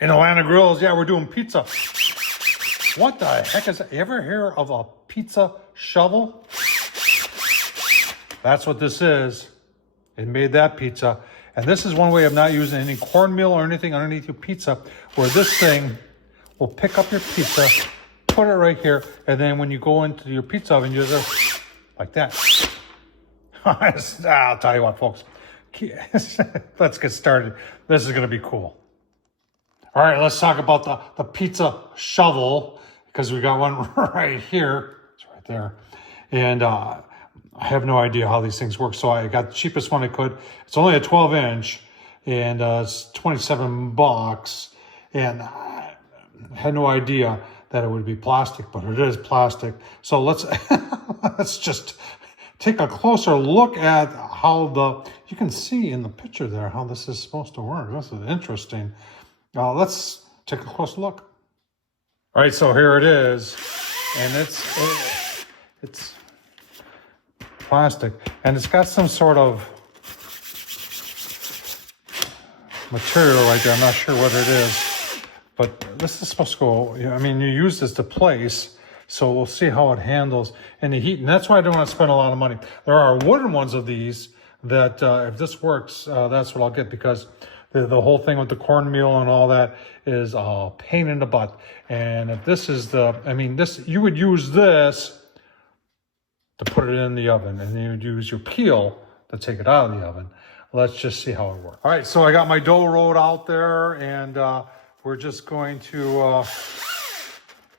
In Atlanta Grills, yeah, we're doing pizza. What the heck is that? You ever hear of a pizza shovel? That's what this is. It made that pizza. And this is one way of not using any cornmeal or anything underneath your pizza, where this thing will pick up your pizza, put it right here, and then when you go into your pizza oven, you just like that. I'll tell you what, folks. Let's get started. This is going to be cool. All right, let's talk about the pizza shovel, because we got one right here. It's right there. And I have no idea how these things work, so I got the cheapest one I could. It's only a 12-inch, and it's $27. And I had no idea that it would be plastic, but it is plastic. So let's let's just take a closer look at how you can see in the picture there how this is supposed to work. This is interesting. Let's take a close look. All right, so here it is, and it's plastic, and it's got some sort of material right there. I'm not sure what it is, but this is supposed to go, I mean, you use this to place, so we'll see how it handles in the heat, and that's why I don't want to spend a lot of money. There are wooden ones of these that if this works, that's what I'll get, because the whole thing with the cornmeal and all that is a pain in the butt. And if this is you would use this to put it in the oven, and then you'd use your peel to take it out of the oven. Let's just see how it works. All right, so I got my dough rolled out there, and we're just going to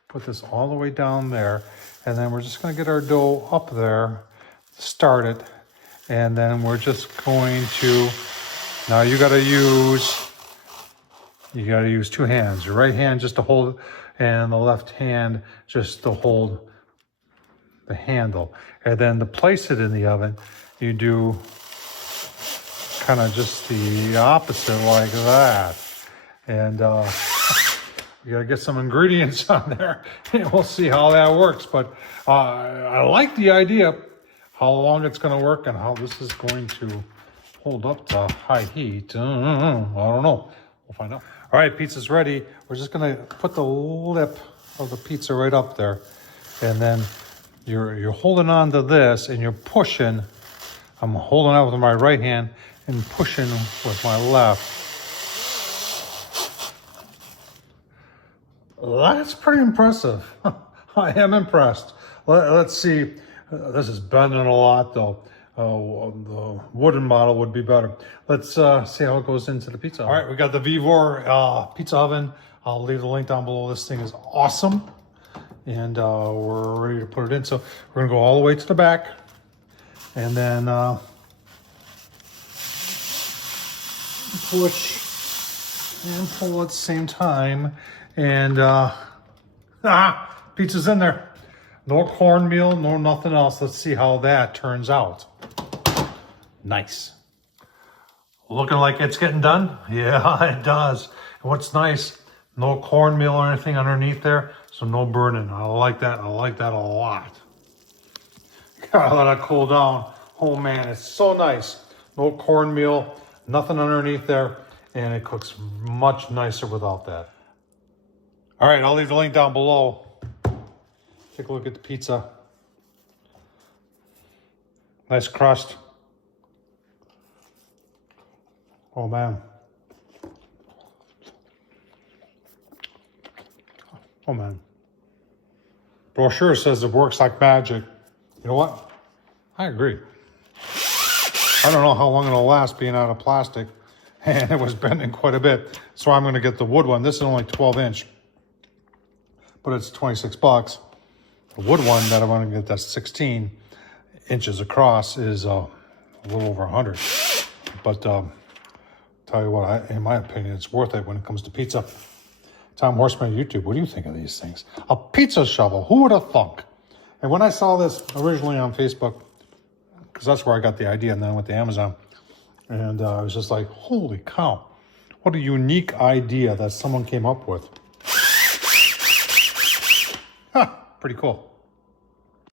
put this all the way down there, and then we're just going to get our dough up there, start it, and then we're just going to, now you got to use two hands. Your right hand just to hold it, and the left hand just to hold the handle. And then to place it in the oven, you do kind of just the opposite like that. And you gotta get some ingredients on there, and we'll see how that works. But I like the idea, how long it's gonna work and how this is going to hold up to high heat. I don't know, we'll find out. All right, pizza's ready. We're just gonna put the lip of the pizza right up there, and then you're holding on to this, and you're pushing. I'm holding out with my right hand and pushing with my left. That's pretty impressive. I am impressed. Let's see. This is bending a lot, though. The wooden model would be better. Let's see how it goes into the pizza oven. All right, we got the Vevor pizza oven. I'll leave the link down below. This thing is awesome. And we're ready to put it in. So we're gonna go all the way to the back, and then push and pull at the same time. And pizza's in there. No cornmeal, no nothing else. Let's see how that turns out. Nice. Looking like it's getting done? Yeah, it does. And what's nice, no cornmeal or anything underneath there, so no burning. I like that. I like that a lot. Gotta let it cool down. Oh man, it's so nice. No cornmeal, nothing underneath there, and it cooks much nicer without that. All right, I'll leave the link down below. Take a look at the pizza. Nice crust. Oh man. Oh man. Brochure says it works like magic. You know what? I agree. I don't know how long it'll last being out of plastic, and it was bending quite a bit. So I'm gonna get the wood one. This is only 12-inch, but it's $26. The wood one that I want to get, that's 16 inches across, is a little over 100. But tell you what, in my opinion, it's worth it when it comes to pizza. Tom Horseman YouTube, what do you think of these things? A pizza shovel, who would have thunk? And when I saw this originally on Facebook, because that's where I got the idea, and then I went to Amazon, and I was just like, holy cow, what a unique idea that someone came up with. Pretty cool.